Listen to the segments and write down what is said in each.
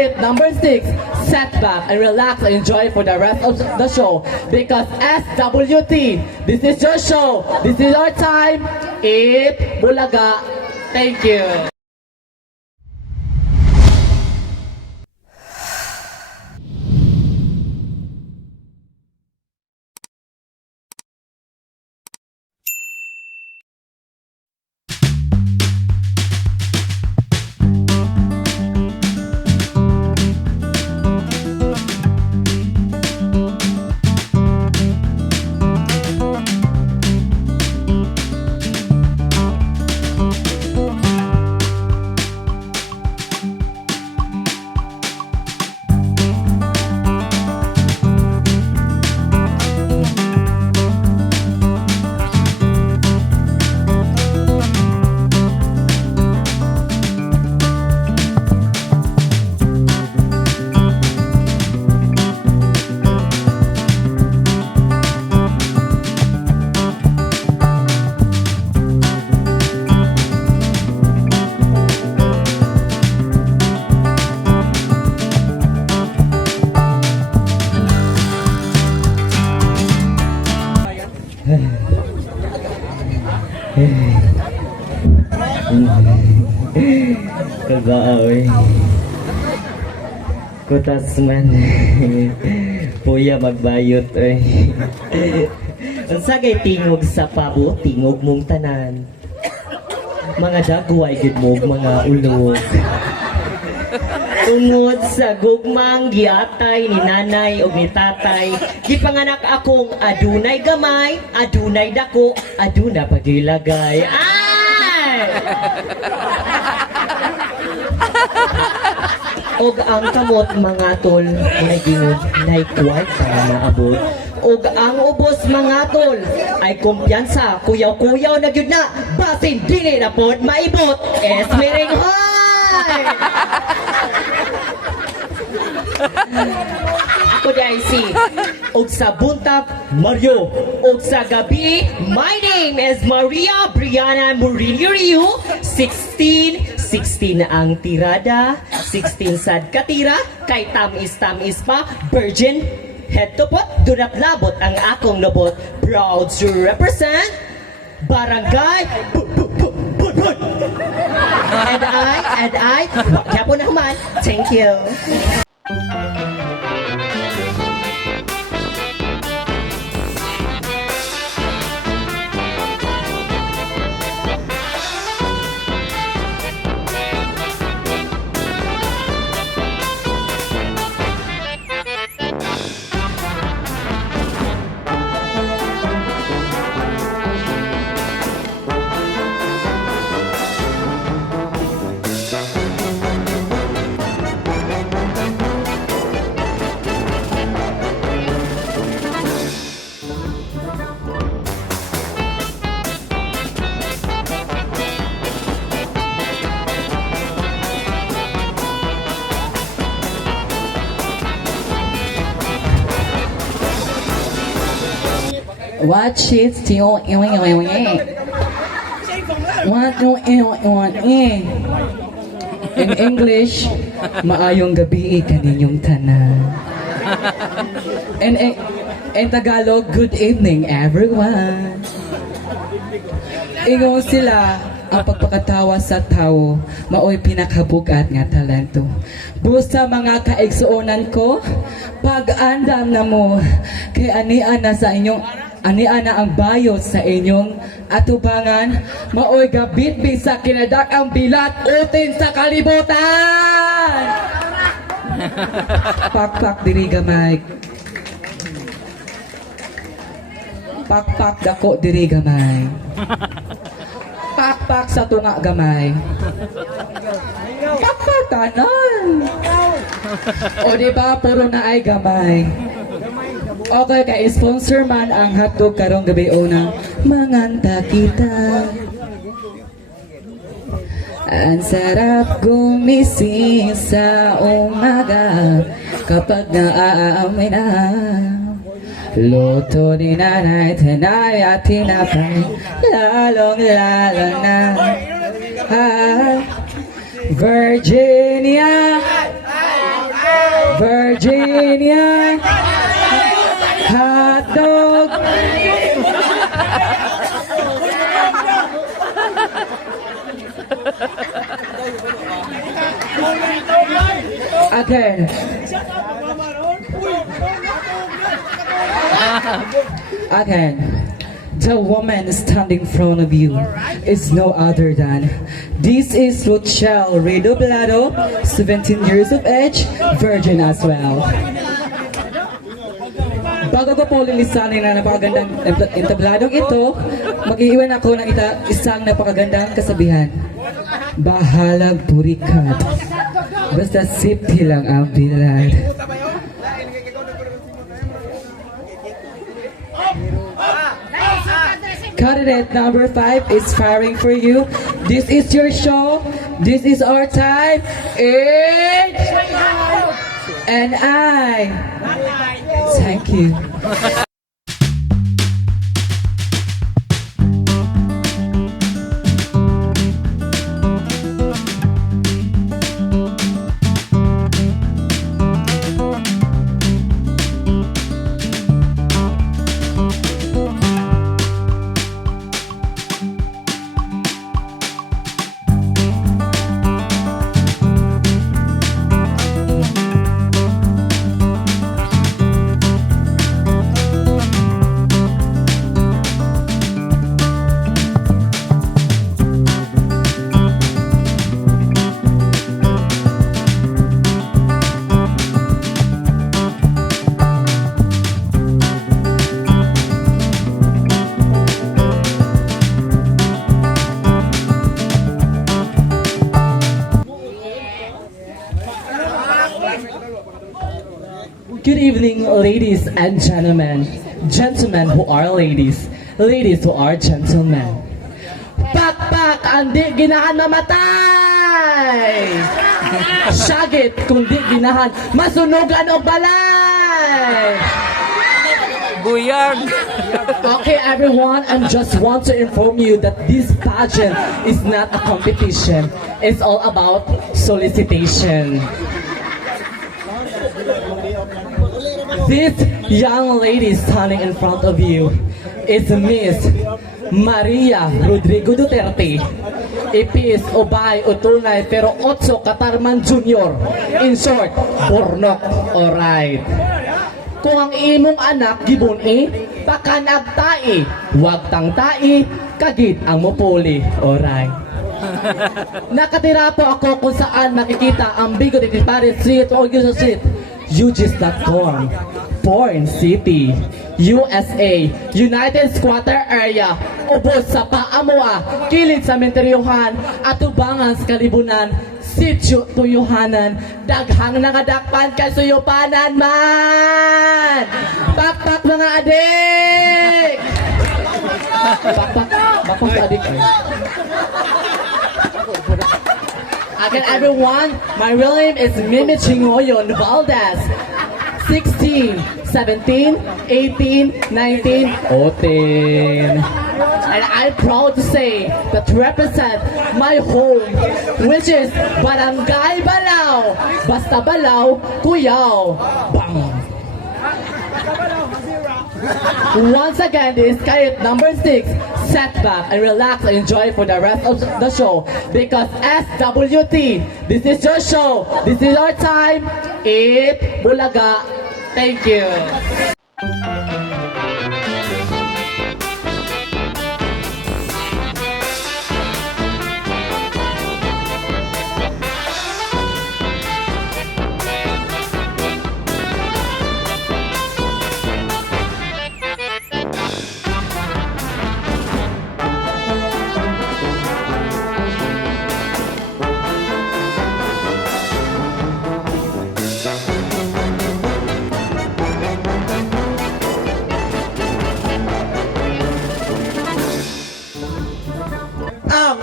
Alright, number six, set back and relax and enjoy for the rest of the show. Because SWT, this is your show. This is our time. Eat Bulaga. Thank you. Kabaoy. Kutas man. Puya magbayot oy. Unsa gay tingog sa pabo, tingog mong tanan. Mga dagway gid mo mga ulog. Tungod sa gugmang giatay ni nanay o ni tatay, gipanganak akong adunay gamay, adunay dako, aduna pagilagay. Ay! Og ang kamot mga tol, may gingod, nay kwarta nga maabot. Og ang ubos mga tol, ay kumpiyansa, kuyaw-kuyaw na gyud na, basin dili na pod maibot. Esmering hoy! Kuday si Og sa buntag, Mario. Og sa gabi, my name is Maria Brianna Murillo Rio. 16, 16 ang tirada. 16 sad katira. Kay tamis-tamis pa, virgin. Head to pot, dunat labot ang akong lobot. Proud to represent Barangay Bu- Bu- Bu- Budbud. And I, and I, kaya po naman, thank you. Watch it, ew, ew. In English, maayong gabi kaninyong tanan. In, in, in Tagalog, good evening everyone. Ingon sila, ang pagpakatawa sa tao, maoy pinakabugat nga talento. Busa mga kaigsuonan ko, pag-andam na mo, kay anian na sa inyong anian na ang bayot sa inyong atubangan, maoy gabit sa kinadak ang bilat utin sa kalibutan! Pakpak diri gamay. Pakpak dako diri gamay. Pakpak sa tunga gamay. Pakpak tanan. O di ba puro na ay gamay. Okay, kay sponsor man ang hotdog karong gabi una. Manganta kita. Ang sarap gumising sa umaga kapag naaamoy na Luto ni nanay, tanay at tinapay Lalong lalo na ah, Virginia Virginia hot dog. Again. Again. The woman standing in front of you is no other than this is Rochelle Redoblado, 17 years of age, virgin as well. Bago ko po lilisanin na napakagandang ent- entabladong ito, mag-iiwan ako ng ita, isang napakagandang kasabihan. Bahalag purikat. Basta safety lang ang bilad. Candidate number five is firing for you. This is your show. This is our time. Eight. And I. Thank you. Good evening, ladies and gentlemen. Gentlemen who are ladies. Ladies who are gentlemen. Pakpak ang di ginahan mamatay! Syagit kung di ginahan masunugan o balay! Buyag! Okay, everyone, I just want to inform you that this pageant is not a competition. It's all about solicitation. This young lady standing in front of you is Miss Maria Rodrigo Duterte. Ipis, Ubay, Utunay, pero Otso Katarman Jr. In short, Bornok, alright. Kung ang imong anak gibon eh, pakanag tai, wag tang tai, kagid ang mupuli, alright. Nakatira po ako kung saan makikita ang Bigo de Paris Street o Yuso Street, UGIS.com, Porn City, USA, United Squatter Area, ubos sa Paamoa, kilid sa Menteryohan, at ubangan sa Kalibunan, Sityo Tuyuhanan, daghang nangadakpan kasuyupanan man! Pakpak mga adik! Pakpak, bakpak sa adik. Again, everyone, my real name is Mimi Chingoyon Valdez. 16, 17, 18, 19, 14. And I'm proud to say that represent my home, which is Barangay Balao, Basta Balao, Cuyao, Bang. Once again, this is Kayit number 6. Set back and relax and enjoy for the rest of the show. Because SWT, this is your show. This is our time. Eat Bulaga. Thank you.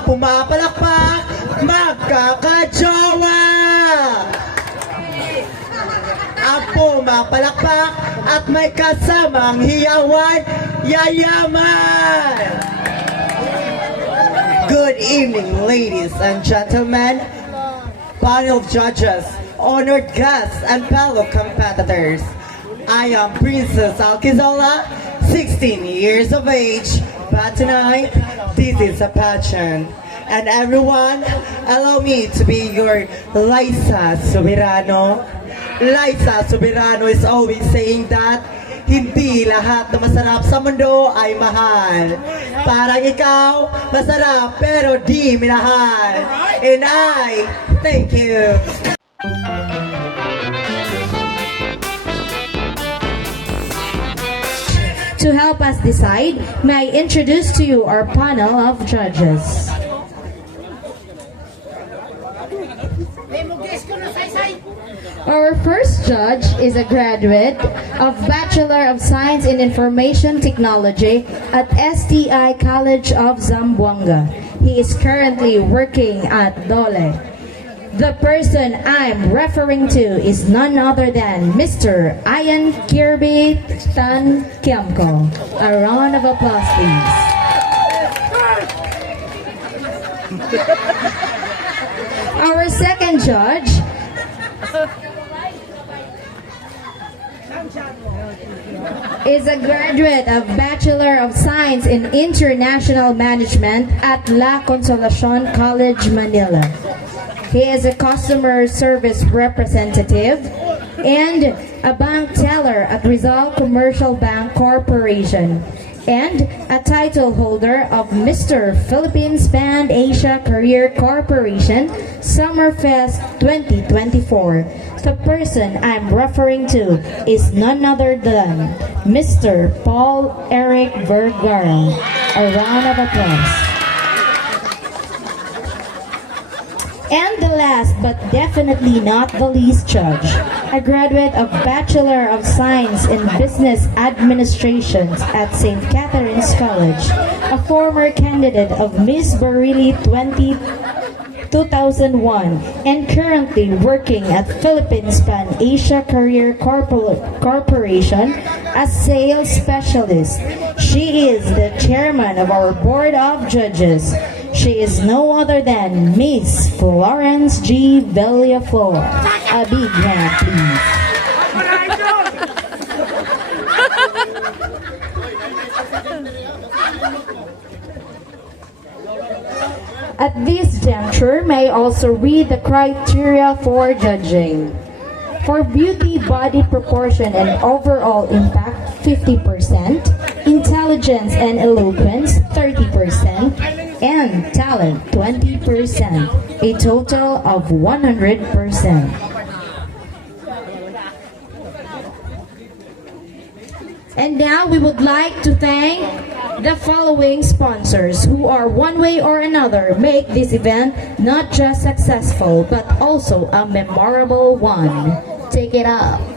Pumapalakpak, magkakajowa! Ang pumapalakpak at may kasamang hiyawan, yayaman! Good evening, ladies and gentlemen, panel judges, honored guests, and fellow competitors. I am Princess Alkizola, 16 years of age, but tonight, this is a pageant. And everyone, allow me to be your Liza Soberano. Liza Soberano is always saying that hindi lahat na masarap sa mundo ay mahal. Parang ikaw, masarap pero di minahal. And I, thank you. To help us decide, may I introduce to you our panel of judges. Our first judge is a graduate of Bachelor of Science in Information Technology at STI College of Zamboanga. He is currently working at Dole. The person I'm referring to is none other than Mr. Ian Kirby Tan Kiamko. A round of applause, please. Our second judge is a graduate of Bachelor of Science in International Management at La Consolacion College, Manila. He is a customer service representative and a bank teller at Rizal Commercial Bank Corporation and a title holder of Mr. Philippines Band Asia Career Corporation Summerfest 2024. The person I'm referring to is none other than Mr. Paul Eric Vergara. A round of applause. And the last but definitely not the least judge, a graduate of Bachelor of Science in Business Administration at St. Catherine's College, a former candidate of Miss Bareilles 20 2001 and currently working at Philippines Pan Asia Career Corpor- Corporation as sales specialist. She is the chairman of our board of judges. She is no other than Miss Florence G. Villaflor. A big please. At this juncture, may also read the criteria for judging. For beauty, body proportion, and overall impact, 50%, intelligence and eloquence, 30%, and talent, 20%, a total of 100%. And now we would like to thank the following sponsors who are one way or another make this event not just successful but also a memorable one. Take it up.